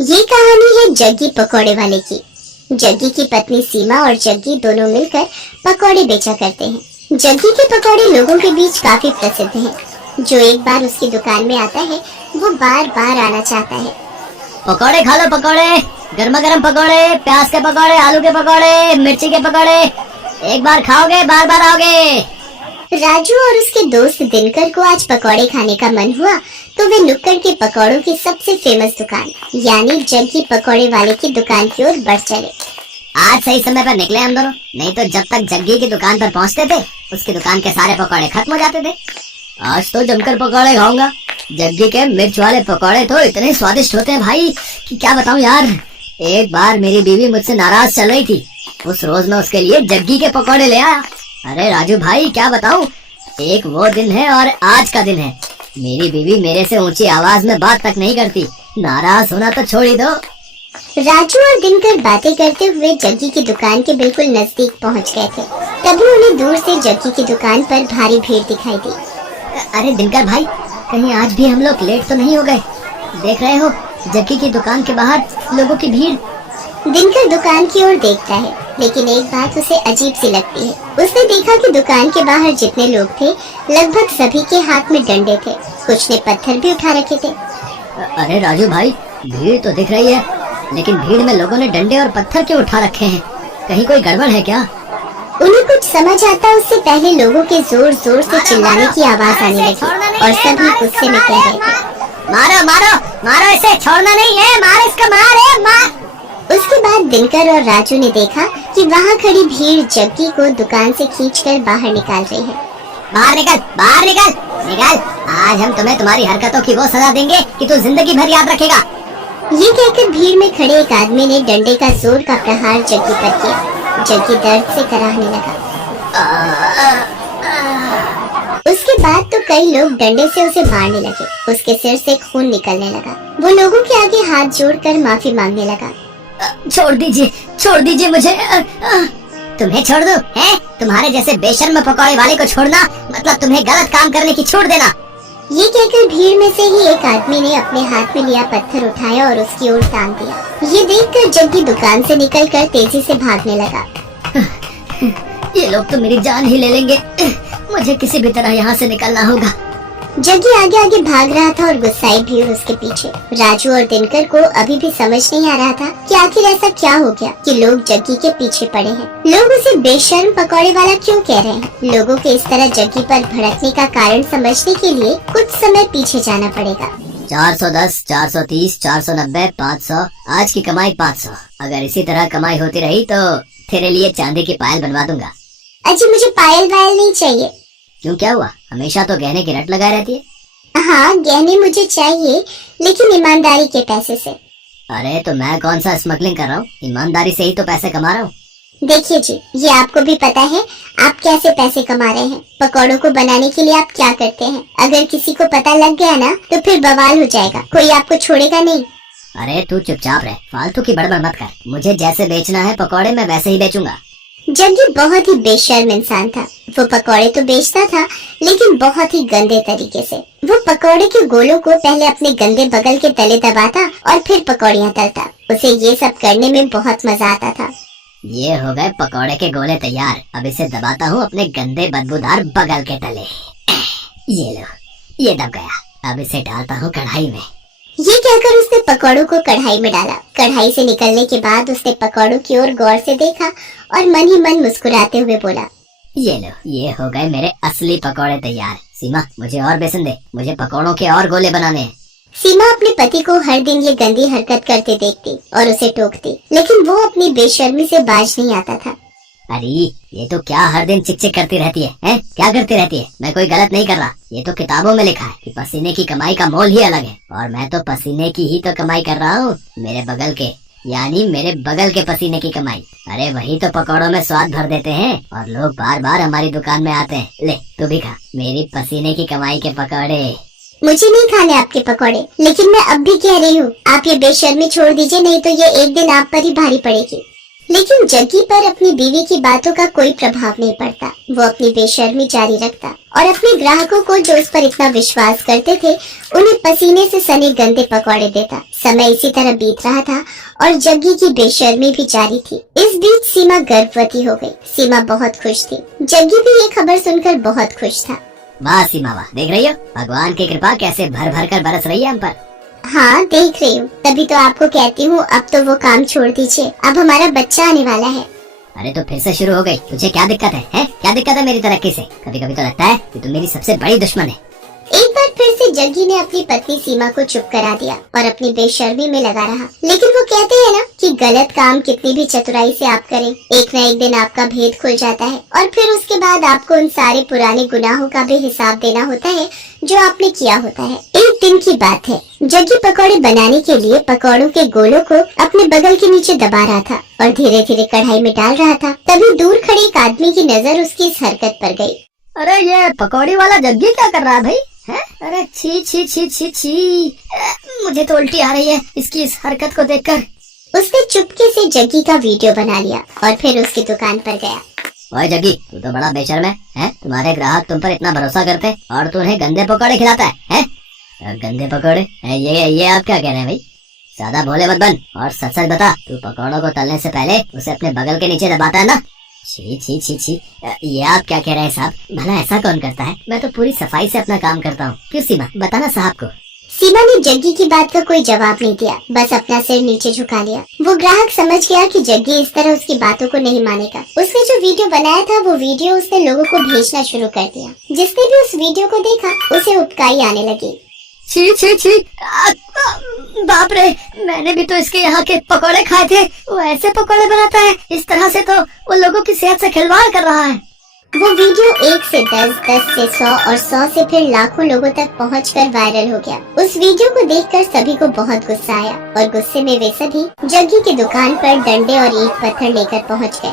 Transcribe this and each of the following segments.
ये कहानी है जग्गी पकौड़े वाले की। जग्गी की पत्नी सीमा और जग्गी दोनों मिलकर पकौड़े बेचा करते हैं। जग्गी के पकौड़े लोगों के बीच काफी प्रसिद्ध हैं। जो एक बार उसकी दुकान में आता है वो बार बार आना चाहता है। पकौड़े खा लो, पकौड़े, गर्मा गर्म पकौड़े, प्याज के पकौड़े, आलू के पकौड़े, मिर्ची के पकौड़े। एक बार खाओगे बार बार आओगे। राजू और उसके दोस्त दिनकर को आज पकौड़े खाने का मन हुआ तो वे नुक्कड़ के पकौड़ों की सबसे फेमस दुकान यानी जग्गी पकौड़े वाले की दुकान की ओर बढ़ चले। आज सही समय पर निकले हम दोनों, नहीं तो जब तक जग्गी की दुकान पर पहुंचते थे उसकी दुकान के सारे पकौड़े खत्म हो जाते थे। आज तो जमकर पकौड़े खाऊंगा। जग्गी के मिर्च वाले पकौड़े तो इतने स्वादिष्ट होते हैं भाई कि क्या बताऊं यार। एक बार मेरी बीवी मुझसे नाराज चल रही थी, उस रोज मैं उसके लिए जग्गी के पकौड़े ले आया। अरे राजू भाई क्या बताऊं, एक वो दिन है और आज का दिन है। मेरी बीवी मेरे से ऊंची आवाज में बात तक नहीं करती, नाराज होना तो छोड़ ही दो। राजू और दिनकर बातें करते हुए जग्गी की दुकान के बिल्कुल नजदीक पहुंच गए थे। तभी उन्हें दूर से जग्गी की दुकान पर भारी भीड़ दिखाई दी। अरे दिनकर भाई, कहीं आज भी हम लोग लेट तो नहीं हो गए? देख रहे हो जग्गी की दुकान के बाहर लोगों की भीड़। दिनकर दुकान की ओर देखता है लेकिन एक बात उसे अजीब सी लगती है। उसने देखा कि दुकान के बाहर जितने लोग थे लगभग सभी के हाथ में डंडे थे, कुछ ने पत्थर भी उठा रखे थे। अरे राजू भाई, भीड़ तो दिख रही है लेकिन भीड़ में लोगों ने डंडे और पत्थर क्यों उठा रखे हैं? कहीं कोई गड़बड़ है क्या? उन्हें कुछ समझ आता उससे पहले लोगों के जोर जोर से चिल्लाने की आवाज आने लगी और सभी गुस्से में कह रहे थे, मारो मारो मारो इसे, छोड़ना नहीं है, मार इसका, मार। उसके बाद दिनकर और राजू ने देखा कि वहाँ खड़ी भीड़ जग्गी को दुकान से खींचकर बाहर निकाल रही है। बाहर निकल, बाहर निकल, निकल। आज हम तुम्हें तुम्हारी हरकतों की वो सजा देंगे कि तू जिंदगी भर याद रखेगा। ये कहकर भीड़ में खड़े एक आदमी ने डंडे का जोर का प्रहार जग्गी पर किया। जग्गी दर्द से कराहने लगा। उसके बाद तो कई लोग डंडे से उसे मारने लगे। उसके सिर से खून निकलने लगा। वो लोगों के आगे हाथ जोड़कर माफी मांगने लगा। छोड़ दीजिए मुझे। तुम्हें छोड़ दूं? हैं? तुम्हारे जैसे बेशर्म पकौड़े वाले को छोड़ना मतलब तुम्हें गलत काम करने की छूट देना। ये कहकर भीड़ में से ही एक आदमी ने अपने हाथ में लिया पत्थर उठाया और उसकी ओर तान दिया। ये देखकर जग्गी दुकान से निकलकर तेजी से भागने लगा। ये लोग तो मेरी जान ही ले लेंगे, मुझे किसी भी तरह यहाँ से निकलना होगा। जग्गी आगे आगे भाग रहा था और गुस्साई भीड़ उसके पीछे। राजू और दिनकर को अभी भी समझ नहीं आ रहा था कि आखिर ऐसा क्या हो गया कि लोग जग्गी के पीछे पड़े हैं। लोग उसे बेशर्म पकौड़े वाला क्यों कह रहे हैं? लोगों के इस तरह जग्गी पर भड़कने का कारण समझने के लिए कुछ समय पीछे जाना पड़ेगा। 410, 430, 490, 500, आज की कमाई 500। अगर इसी तरह कमाई होती रही तो तेरे लिए चांदी की पायल बनवा दूंगा। अजी मुझे पायल वायल नहीं चाहिए। क्यों, क्या हुआ? हमेशा तो गहने की रट लगाए रहती है। हाँ गहने मुझे चाहिए लेकिन ईमानदारी के पैसे से। अरे तो मैं कौन सा स्मगलिंग कर रहा हूँ, ईमानदारी से ही तो पैसे कमा रहा हूँ। देखिए जी, ये आपको भी पता है आप कैसे पैसे कमा रहे हैं। पकौड़ों को बनाने के लिए आप क्या करते हैं? अगर किसी को पता लग गया ना तो फिर बवाल हो जाएगा, कोई आपको छोड़ेगा नहीं। अरे तू चुपचाप रह, फालतू की बड़बड़ मत कर। मुझे जैसे बेचना है पकौड़े मैं वैसे ही बेचूंगा। जग्गी बहुत ही बेशर्म इंसान था। वो पकौड़े तो बेचता था लेकिन बहुत ही गंदे तरीके से। वो पकौड़े के गोलों को पहले अपने गंदे बगल के तले दबाता और फिर पकौड़ियाँ तलता। उसे ये सब करने में बहुत मजा आता था। ये हो गए पकौड़े के गोले तैयार। अब इसे दबाता हूँ अपने गंदे बदबूदार बगल के तले। ये लो, ये दब गया। अब इसे डालता हूँ कढ़ाई में। ये कहकर उसने पकौड़ों को कढ़ाई में डाला। कढ़ाई से निकलने के बाद उसने पकौड़ों की ओर गौर से देखा और मन ही मन मुस्कुराते हुए बोला, ये लो, ये हो गए मेरे असली पकौड़े तैयार। सीमा मुझे और बेसन दे, मुझे पकौड़ों के और गोले बनाने हैं। सीमा अपने पति को हर दिन ये गंदी हरकत करते देखती और उसे टोकती लेकिन वो अपनी बेशर्मी से बाज नहीं आता था। अरे ये तो क्या हर दिन चिक चिक करती रहती है, हैं? क्या करती रहती है? मैं कोई गलत नहीं कर रहा। ये तो किताबों में लिखा है कि पसीने की कमाई का मोल ही अलग है और मैं तो पसीने की ही तो कमाई कर रहा हूँ। मेरे बगल के यानी मेरे बगल के पसीने की कमाई। अरे वही तो पकौड़ों में स्वाद भर देते हैं और लोग बार बार हमारी दुकान में आते हैं। ले तू भी खा मेरी पसीने की कमाई के पकौड़े। मुझे नहीं खाने आपके पकौड़े, लेकिन मैं अब भी कह रही हूँ आप ये बेशर्मी छोड़ दीजिए, नहीं तो ये एक दिन आप पर ही भारी पड़ेगी। लेकिन जग्गी पर अपनी बीवी की बातों का कोई प्रभाव नहीं पड़ता। वो अपनी बेशर्मी जारी रखता और अपने ग्राहकों को जो उस पर इतना विश्वास करते थे उन्हें पसीने से सने गंदे पकौड़े देता। समय इसी तरह बीत रहा था और जग्गी की बेशर्मी भी जारी थी। इस बीच सीमा गर्भवती हो गई। सीमा बहुत खुश थी। जग्गी भी ये खबर सुनकर बहुत खुश था। वाह सीमा वाह, देख रही हो भगवान की कृपा कैसे भर भर कर बरस रही है हम पर। हाँ देख रही हूँ, तभी तो आपको कहती हूँ अब तो वो काम छोड़ दीजिए, अब हमारा बच्चा आने वाला है। अरे तो फिर से शुरू हो गई, तुझे क्या दिक्कत है, हैं? क्या दिक्कत है मेरी तरक्की से? कभी कभी तो लगता है कि तुम मेरी सबसे बड़ी दुश्मन है। एक बार फिर से जग्गी ने अपनी पत्नी सीमा को चुप करा दिया और अपनी बेशर्मी में लगा रहा। लेकिन वो कहते हैं ना कि गलत काम कितनी भी चतुराई से आप करें, एक न एक दिन आपका भेद खुल जाता है और फिर उसके बाद आपको उन सारे पुराने गुनाहों का भी हिसाब देना होता है जो आपने किया होता है। एक दिन की बात है, जग्गी पकौड़े बनाने के लिए पकौड़ों के गोलों को अपने बगल के नीचे दबा रहा था और धीरे धीरे कढ़ाई में डाल रहा था। तभी दूर खड़े एक आदमी की नजर उसकी इस हरकत पर गई। अरे ये पकौड़ी वाला जग्गी क्या कर रहा है भाई? है? अरे छी छी छी छी छी, मुझे तो उल्टी आ रही है इसकी इस हरकत को देखकर। उसने चुपके से जग्गी का वीडियो बना लिया और फिर उसकी दुकान पर गया। ओए जग्गी, तू तो बड़ा बेशर्म है? तुम्हारे ग्राहक तुम पर इतना भरोसा करते हैं और तू उन्हें गंदे पकौड़े खिलाता है? गंदे पकौड़े? ये आप क्या कह रहे हैं भाई? ज्यादा भोले मत बन और सच सच बता, तू पकौड़ों को तलने से पहले उसे अपने बगल के नीचे दबाता है ना? छी छी छी छी, ये आप क्या कह रहे हैं साहब? भला ऐसा कौन करता है? मैं तो पूरी सफाई से अपना काम करता हूँ। क्यों सीमा, बताना साहब को। सीमा ने जग्गी की बात का कोई जवाब नहीं दिया, बस अपना सिर नीचे झुका लिया। वो ग्राहक समझ गया कि जग्गी इस तरह उसकी बातों को नहीं मानेगा। उसने जो वीडियो बनाया था वो वीडियो उसने लोगों को भेजना शुरू कर दिया। जिसने भी उस वीडियो को देखा उसे उबकाई आने लगी। छी छी छी, बाप रे, मैंने भी तो इसके यहाँ के पकोड़े खाए थे। वो ऐसे पकोड़े बनाता है, इस तरह से तो वो लोगों की सेहत से खिलवाड़ कर रहा है। वो वीडियो 1 से 10, 10 से 100 और 100 से फिर लाखों लोगों तक पहुंचकर वायरल हो गया। उस वीडियो को देखकर सभी को बहुत गुस्सा आया और गुस्से में वे सभी जग्गी की दुकान पर डंडे और ईंट पत्थर लेकर पहुंच गए।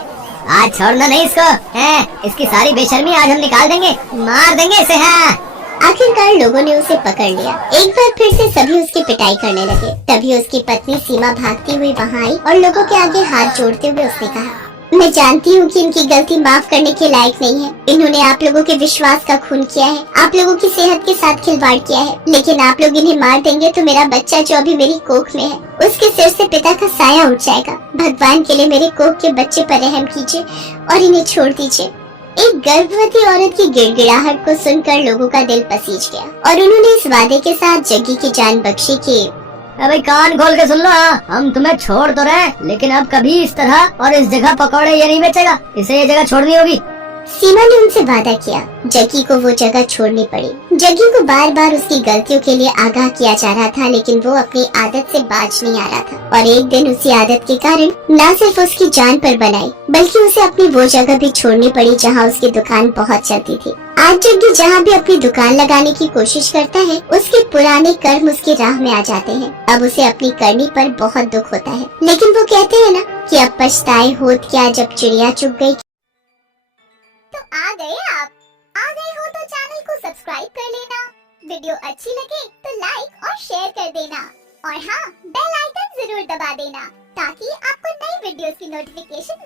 आज छोड़ना नहीं इसको, है? इसकी सारी बेशर्मी आज हम निकाल देंगे, मार देंगे इसे। है आखिरकार लोगों ने उसे पकड़ लिया। एक बार फिर से सभी उसकी पिटाई करने लगे। तभी उसकी पत्नी सीमा भागती हुई वहाँ आई और लोगों के आगे हाथ जोड़ते हुए उसने कहा, मैं जानती हूँ कि इनकी गलती माफ करने के लायक नहीं है। इन्होंने आप लोगों के विश्वास का खून किया है, आप लोगों की सेहत के साथ खिलवाड़ किया है, लेकिन आप लोग इन्हें मार देंगे तो मेरा बच्चा जो अभी मेरी कोख में है उसके सिर से पिता का साया उठ जाएगा। भगवान के लिए मेरे कोख के बच्चे पर रहम कीजिए और इन्हें छोड़ दीजिए। एक गर्भवती औरत की गिड़गिड़ाहट को सुनकर लोगों का दिल पसीज गया और उन्होंने इस वादे के साथ जग्गी की जान बख्शी कि अबे कान खोल के सुन लो, हम तुम्हें छोड़ तो रहे, लेकिन अब कभी इस तरह और इस जगह पकौड़े ये नहीं बेचेगा, इसे ये जगह छोड़नी होगी। सीमा ने उनसे वादा किया। जग्गी को वो जगह छोड़नी पड़ी। जग्गी को बार बार उसकी गलतियों के लिए आगाह किया जा रहा था, लेकिन वो अपनी आदत से बाज नहीं आ रहा था और एक दिन उसी आदत के कारण न सिर्फ उसकी जान पर बनाई बल्कि उसे अपनी वो जगह भी छोड़नी पड़ी जहाँ उसकी दुकान बहुत चलती थी। आज जग्गी जहाँ भी अपनी दुकान लगाने की कोशिश करता है उसके पुराने कर्म उसकी राह में आ जाते हैं। अब उसे अपनी करनी पर बहुत दुख होता है, लेकिन वो कहते हैं ना कि अब पछताए होत क्या जब चिड़िया चुग गई। तो आ गए हो तो चैनल को सब्सक्राइब कर लेना। वीडियो अच्छी लगे तो लाइक और शेयर कर देना और हाँ, बेल आइकन जरूर दबा देना ताकि आपको नई वीडियोस की नोटिफिकेशन